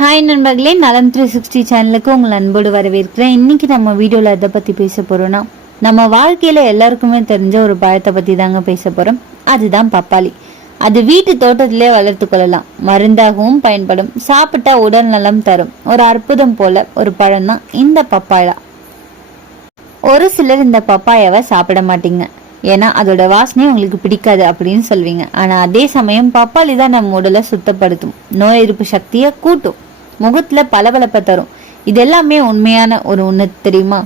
Hi நண்பர்களே, நலம் 360 சேனலுக்கு உங்கள் அன்போடு வரவேற்கிறேன். இன்னைக்கு நம்ம வீடியோல எதை பத்தி பேச போறோம்னா, நம்ம வாழ்க்கையில எல்லாருக்குமே தெரிஞ்ச ஒரு பழத்தை பத்தி தாங்க பேச போறோம். அதுதான் பப்பாளி. அது வீட்டு தோட்டத்திலே வளர்த்து கொள்ளலாம், மருந்தாகவும் பயன்படும், சாப்பிட்டா உடல் நலம் தரும் ஒரு அற்புதம் போல ஒரு பழம் தான் இந்த பப்பாளா. ஒரு சிலர் இந்த பப்பாயாவை சாப்பிட மாட்டீங்க, ஏன்னா அதோட வாசனை உங்களுக்கு பிடிக்காது அப்படின்னு சொல்வீங்க. ஆனா அதே சமயம் பப்பாளி தான் நம்ம உடலை சுத்தப்படுத்தும், நோய் எதிர்ப்பு சக்தியை கூட்டும், முகத்துல பளபளப்பை தரும். இது எல்லாமே உண்மையான ஒரு உண்மை தெரியுமா?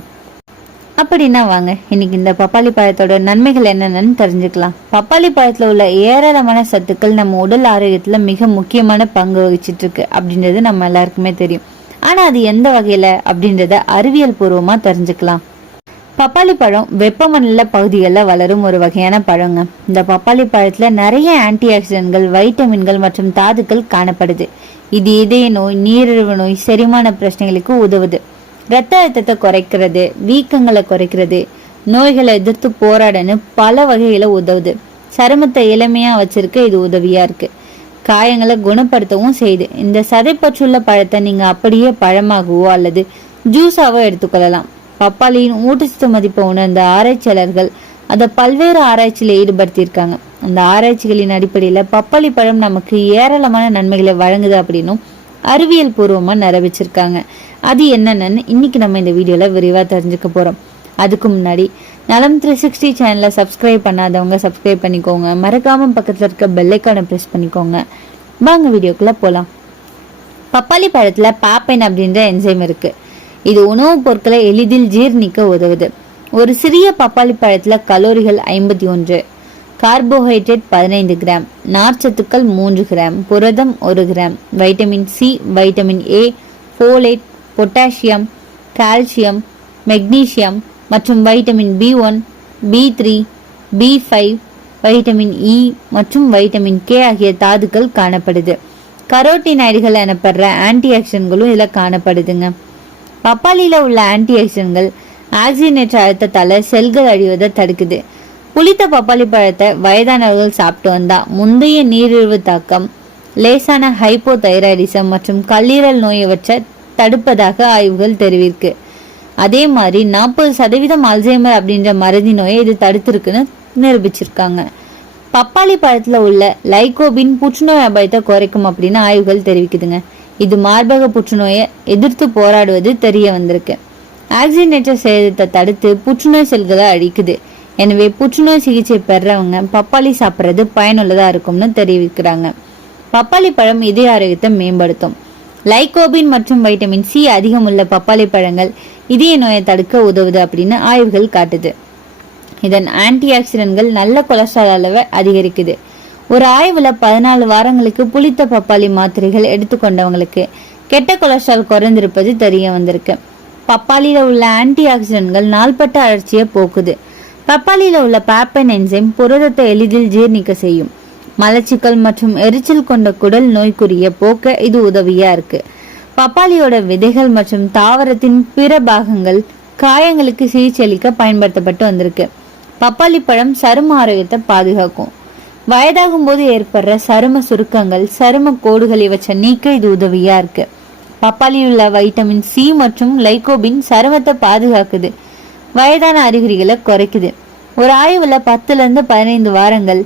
அப்படின்னா வாங்க இன்னைக்கு இந்த பப்பாளி பழத்தோட நன்மைகள் என்னென்னு தெரிஞ்சுக்கலாம். பப்பாளி பழத்துல உள்ள ஏராளமான சத்துக்கள் நம்ம உடல் ஆரோக்கியத்துல மிக முக்கியமான பங்கு வகிச்சிட்டு இருக்கு அப்படின்றது நம்ம எல்லாருக்குமே தெரியும். ஆனா அது எந்த வகையில அப்படின்றத அறிவியல் பூர்வமா தெரிஞ்சுக்கலாம். பப்பாளி பழம் வெப்பமண்டல பகுதிகளில் வளரும் ஒரு வகையான பழங்க. இந்த பப்பாளி பழத்துல நிறைய ஆன்டி ஆக்சிடென்ட்கள், வைட்டமின்கள் மற்றும் தாதுக்கள் காணப்படுது. இது இதய நோய், நீரிழிவு நோய், செரிமான பிரச்சனைகளுக்கு உதவுது. இரத்த அழுத்தத்தை குறைக்கிறது, வீக்கங்களை குறைக்கிறது, நோய்களை எதிர்த்து போராடன்னு பல வகைகளை உதவுது. சருமத்தை இளமையா வச்சிருக்க இது உதவியா இருக்கு. காயங்களை குணப்படுத்தவும் செய்யுது. இந்த சதைப்பற்றுள்ள பழத்தை நீங்க அப்படியே பழமாகவோ அல்லது ஜூஸாவோ எடுத்துக்கொள்ளலாம். பப்பாளியின் ஊட்டச்சத்து மதிப்பை உணர்ந்த ஆராய்ச்சியாளர்கள் அதை பல்வேறு ஆராய்ச்சியில ஈடுபடுத்தியிருக்காங்க. அந்த ஆராய்ச்சிகளின் அடிப்படையில பப்பாளி பழம் நமக்கு ஏராளமான நன்மைகளை வழங்குது அப்படின்னும் அறிவியல் பூர்வமா நிரூபிச்சிருக்காங்க. அது என்னன்னு இன்னைக்கு நம்ம இந்த வீடியோல விரிவா தெரிஞ்சுக்க போறோம். அதுக்கு முன்னாடி நலம் 360 சேனலை சப்ஸ்கிரைப் பண்ணாதவங்க சப்ஸ்கிரைப் பண்ணிக்கோங்க, மறக்காம பக்கத்துல இருக்க பெல் ஐகானை பிரஸ் பண்ணிக்கோங்க. வாங்க வீடியோக்குள்ள போலாம். பப்பாளி பழத்துல பாப்பைன் அப்படின்ற என்சைம் இருக்கு. இது உணவுப் பொருட்களை எளிதில் ஜீர்ணிக்க உதவுது. ஒரு சிறிய பப்பாளி பழத்துல கலோரிகள் 51, கார்போஹைட்ரேட் 15 கிராம், நார்ச்சத்துக்கள் 3 கிராம், புரதம் 1 gram, vitamin C, vitamin A, folate, potassium, calcium, magnesium மற்றும் vitamin B1, B3, B5, vitamin E மற்றும் வைட்டமின் கே ஆகிய தாதுக்கள் காணப்படுது. கரோட்டினாய்டுகள் எனப்படுற ஆன்டி ஆக்சிடென்ட்களும் இதுல காணப்படுதுங்க. பப்பாளியில உள்ள ஆன்டி ஆக்சிடென்ட்கள் ஆக்சிஜனேற்ற அழுத்தத்தால செல்கள் அழிவதை தடுக்குது. புளித்த பப்பாளி பழத்தை வயதானவர்கள் சாப்பிட்டு வந்தா முந்தைய நீரிழிவு தாக்கம், லேசான ஹைப்போதைராய்டிசம் மற்றும் கல்லீரல் நோயவற்றை தடுப்பதாக ஆய்வுகள் தெரிவிருக்கு. அதே மாதிரி 40% அல்சைமர் அப்படின்ற மறதி நோயை இது தடுத்திருக்குன்னு நிரூபிச்சிருக்காங்க. பப்பாளி பழத்துல உள்ள லைகோபின் புற்றுநோய் அபாயத்தை குறைக்கும் அப்படின்னு ஆய்வுகள் தெரிவிக்குதுங்க. இது மார்பக புற்றுநோயை எதிர்த்து போராடுவது தெரிய வந்திருக்கு. ஆக்சிஜனேற்ற சேதத்தை தடுத்து புற்றுநோய் செல்களை அழிக்குது. எனவே புற்றுநோய் சிகிச்சை பெறவங்க பப்பாளி சாப்பிட்றது பயனுள்ளதா இருக்கும்னு தெரிவிக்கிறாங்க. பப்பாளி பழம் இதய ஆரோக்கியத்தை மேம்படுத்தும். லைகோபின் மற்றும் வைட்டமின் சி அதிகம் உள்ள பப்பாளி பழங்கள் இதய நோயை தடுக்க உதவுது அப்படின்னு ஆய்வுகள் காட்டுது. இதன் ஆன்டி ஆக்சிடென்ட்கள் நல்ல கொலஸ்ட்ரால் அளவை அதிகரிக்குது. ஒரு ஆய்வுல 14 வாரங்களுக்கு புளித்த பப்பாளி மாத்திரைகள் எடுத்துக்கொண்டவங்களுக்கு கெட்ட கொலஸ்ட்ரால் குறைந்திருப்பது தெரிய வந்திருக்கு. பப்பாளியில உள்ள ஆன்டி ஆக்சிடென்ட்கள் நாள்பட்ட அழற்சியை போக்குது. பப்பாளியில உள்ள பாப்பைன் என்சைம் புரதத்தை எளிதில் ஜீர்ணிக்க செய்யும். மலச்சிக்கல் மற்றும் எரிச்சல் கொண்ட குடல் நோய்க்குரிய போக்க இது உதவியா இருக்கு. பப்பாளியோட விதைகள் மற்றும் தாவரத்தின் பிற பாகங்கள் காயங்களுக்கு சிகிச்சை அளிக்க பயன்படுத்தப்பட்டு வந்திருக்கு. பப்பாளி பழம் சரும ஆரோக்கியத்தை பாதுகாக்கும். வயதாகும் போது ஏற்படுற சரும சுருக்கங்கள், சரும கோடுகள் இவற்றை நீக்க இது உதவியா இருக்கு. பப்பாளியில் உள்ள வைட்டமின் சி மற்றும் லைகோபின் சருமத்தை பாதுகாக்குது, வயதான அறிகுறிகளை குறைக்குது. ஒரு ஆய்வுல 10-15 வாரங்கள்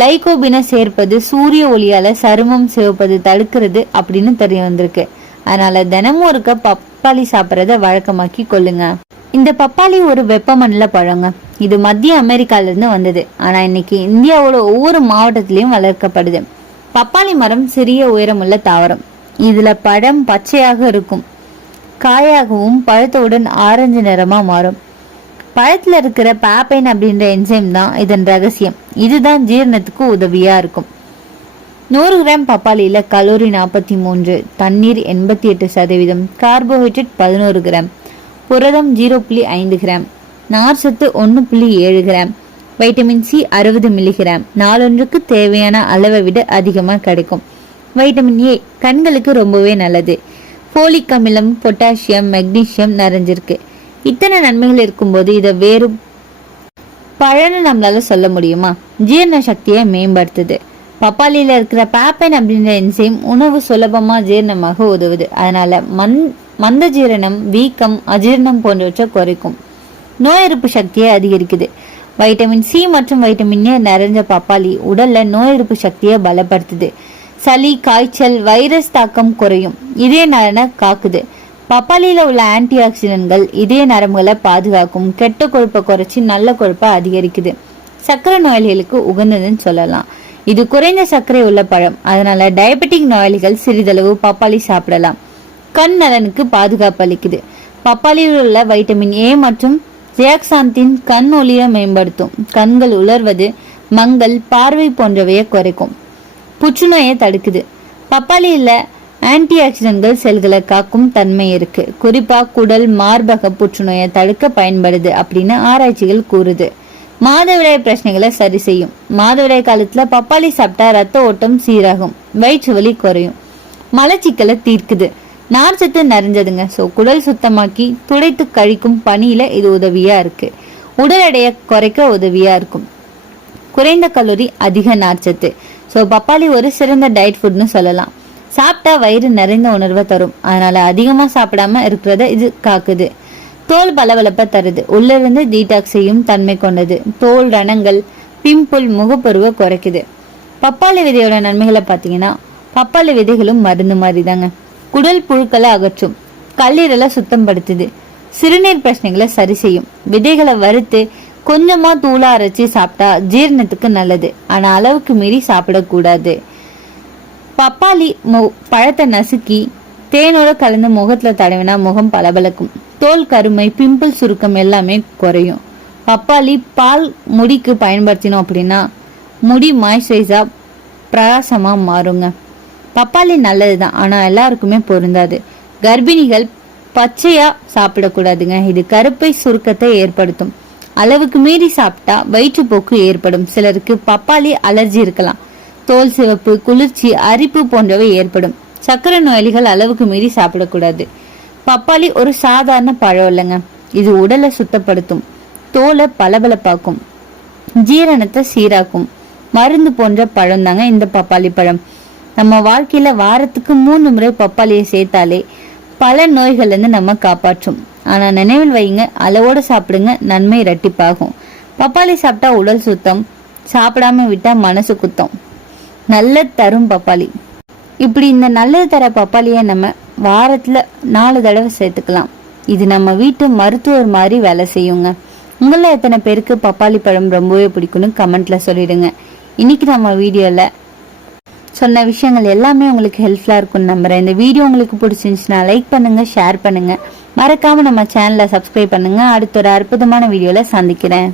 லைகோபினை சேர்ப்பது சூரிய ஒளியால சருமம் சிவப்பது தடுக்கிறது அப்படின்னு தெரிய வந்திருக்கு. அதனால தினமும் இருக்க பப்பாளி சாப்பிட்றத வழக்கமாக்கி கொள்ளுங்க. இந்த பப்பாளி ஒரு வெப்பமண்டல பழங்க. இது மத்திய அமெரிக்கால இருந்து வந்தது. ஆனா இன்னைக்கு இந்தியாவோட ஒவ்வொரு மாவட்டத்திலயும் வளர்க்கப்படுது. பப்பாளி மரம் சிறிய உயரமுள்ள தாவரம். இதுல பழம் பச்சையாக இருக்கும், காயாகவும் பழத்தவுடன் ஆரஞ்சு நிறமா மாறும். பழத்துல இருக்கிற பாப்பைன் அப்படின்ற என்சைம் தான் இதன் ரகசியம். இதுதான் ஜீரணத்துக்கு உதவியா இருக்கும். 100 கிராம் பப்பாளியில கலோரி 43, தண்ணீர் 88%, கார்போஹைட்ரேட் 11 கிராம், புரதம் 0.5 கிராம், நார்ச்சத்து 1.7 கிராம், வைட்டமின் சி 60 மில்லிகிராம், நாளொன்றுக்கு தேவையான அளவை விட அதிகமா கிடைக்கும். வைட்டமின் ஏ கண்களுக்கு ரொம்பவே நல்லது. போலிக் அமிலம், பொட்டாசியம், மெக்னீசியம் நிறைஞ்சிருக்கு. இத்தனை நன்மைகள் இருக்கும்போது இதை வேறு பழன்னு நம்மளால சொல்ல முடியுமா? ஜீரண சக்தியை மேம்படுத்துது. பப்பாளியில இருக்கிற பாப்பைன் அப்படின்ற என்சைம் உணவு சுலபமா ஜீரணமாக உதவுது. அதனால மந்த ஜீரணம், வீக்கம், அஜீரணம் போன்றவற்றை குறைக்கும். நோய் எதிர்ப்பு சக்தியை அதிகரிக்குது. வைட்டமின் சி மற்றும் வைட்டமின் ஏ நிறைஞ்ச பப்பாளி உடல்ல நோய் எதிர்ப்பு சக்தியை பலப்படுத்துது. சளி, காய்ச்சல், வைரஸ் தாக்கம் குறையும். இதய நலனை காக்குது. பப்பாளியில உள்ள ஆன்டி ஆக்சிடென்ட்கள் இதய நரம்புகளை பாதுகாக்கும். கெட்ட கொழுப்பை குறைச்சி நல்ல கொழுப்பை அதிகரிக்குது. சர்க்கரை நோயாளிகளுக்கு உகந்ததுன்னு சொல்லலாம். இது குறைந்த சர்க்கரை உள்ள பழம். அதனால டயபெட்டிக் நோயாளிகள் சிறிதளவு பப்பாளி சாப்பிடலாம். கண் நலனுக்கு பாதுகாப்பு அளிக்குது. பப்பாளியில் உள்ள வைட்டமின் ஏ மற்றும் ஜியாக்சாந்தின் கண் ஒளியை மேம்படுத்தும். கண்கள் உலர்வது, மங்கல், பார்வை போன்றவையை குறைக்கும். புற்றுநோயை தடுக்குது. பப்பாளியில ஆன்டி ஆக்சிடென்ட்கள் செல்களை காக்கும் தன்மை இருக்கு. குறிப்பா குடல், மார்பக புற்றுநோயை தடுக்க பயன்படுது அப்படின்னு ஆராய்ச்சிகள் கூறுது. மாதவிடாய் பிரச்சனைகளை சரி செய்யும். மாதவிடாய் காலத்துல பப்பாளி சாப்பிட்டா ரத்த ஓட்டம் சீராகும், வயிற்று வலி குறையும், மலச்சிக்கலை தீர்க்குது. நார்ச்சத்து நிறைஞ்சதுங்க. ஸோ குடல் சுத்தமாக்கி துடைத்து கழிக்கும் பணியில இது உதவியா இருக்கு. உடல் எடையை குறைக்க உதவியா இருக்கும். குறைந்த கலோரி, அதிக நார்ச்சத்து. ஸோ பப்பாளி ஒரு சிறந்த டயட் ஃபுட்னு சொல்லலாம். சாப்பிட்டா வயிறு நிறைந்த உணர்வை தரும். அதனால அதிகமா சாப்பிடாம இருக்கிறத இது காக்குது. தோல் பளபளப்பை தருது. உள்ளிருந்து டீடாக்ஸ் செய்யும் தன்மை கொண்டது. தோல் ரணங்கள், பிம்பிள், முகப்பருவை குறைக்குது. பப்பாளி விதையோட நன்மைகளை பார்த்தீங்கன்னா, பப்பாளி விதைகளும் மருந்து மாதிரி தாங்க. குடல் புழுக்களை அகற்றும், கல்லீரலை சுத்தம் படுத்துது, சிறுநீர் பிரச்சனைகளை சரி செய்யும். விதைகளை வறுத்து கொஞ்சமா தூளா அரைச்சி சாப்பிட்டா ஜீரணத்துக்கு நல்லது. ஆனா அளவுக்கு மீறி சாப்பிடக்கூடாது. பப்பாளி பழத்தை நசுக்கி தேனோட கலந்து முகத்துல தடவினா முகம் பளபளக்கும். தோல் கருமை, பிம்பிள், சுருக்கம் எல்லாமே குறையும். பப்பாளி பால் முடிக்கு பயன்படுத்தினோம் அப்படின்னா முடி மாய்ஸ்சரைஸா பிரகாசமா மாறுங்க. பப்பாளி நல்லதுதான், ஆனா எல்லாருக்குமே பொருந்தாது. கர்ப்பிணிகள் பச்சையா சாப்பிடக்கூடாதுங்க. இது கருப்பை சுருக்கத்தை ஏற்படுத்தும். அளவுக்கு மீறி சாப்பிட்டா வயிற்றுப்போக்கு ஏற்படும். சிலருக்கு பப்பாளி அலர்ஜி இருக்கலாம். தோல் சிவப்பு, குளிர்ச்சி, அரிப்பு போன்றவை ஏற்படும். சர்க்கரை நோயாளிகள் அளவுக்கு மீறி சாப்பிடக்கூடாது. பப்பாளி ஒரு சாதாரண பழம் இல்லைங்க. இது உடலை சுத்தப்படுத்தும், தோலை பளபளப்பாக்கும், ஜீரணத்தை சீராக்கும். மருந்து போன்ற பழம் தாங்க இந்த பப்பாளி பழம். நம்ம வாழ்க்கையில வாரத்துக்கு 3 முறை பப்பாளியை சேர்த்தாலே பல நோய்கள்ல இருந்து நம்ம காப்பாற்றும். ஆனா நினைவில் வைங்க, அளவோட சாப்பிடுங்க, நன்மை இரட்டிப்பாகும். பப்பாளி சாப்பிட்டா உடல் சுத்தம், சாப்பிடாம விட்டா மனசு குத்தம். நல்ல தரும் பப்பாளி. இப்படி இந்த நல்லது தர பப்பாளியை நம்ம வாரத்துல 4 தடவை சேர்த்துக்கலாம். இது நம்ம வீட்டு மருத்துவர் மாதிரி வேலை செய்யுங்க. உங்கள எத்தனை பேருக்கு பப்பாளி பழம் ரொம்பவே பிடிக்கும்னு கமெண்ட்ல சொல்லிடுங்க. இன்னைக்கு நம்ம வீடியோல சொன்ன விஷயங்கள் எல்லாமே உங்களுக்கு ஹெல்ப்ஃபுல்லா இருக்கும்னு நம்புறேன். இந்த வீடியோ உங்களுக்கு பிடிச்சிருந்துச்சுன்னா லைக் பண்ணுங்க, ஷேர் பண்ணுங்க, மறக்காம நம்ம சேனலை சப்ஸ்கிரைப் பண்ணுங்க. அடுத்த ஒரு அற்புதமான வீடியோல சந்திக்கிறேன்.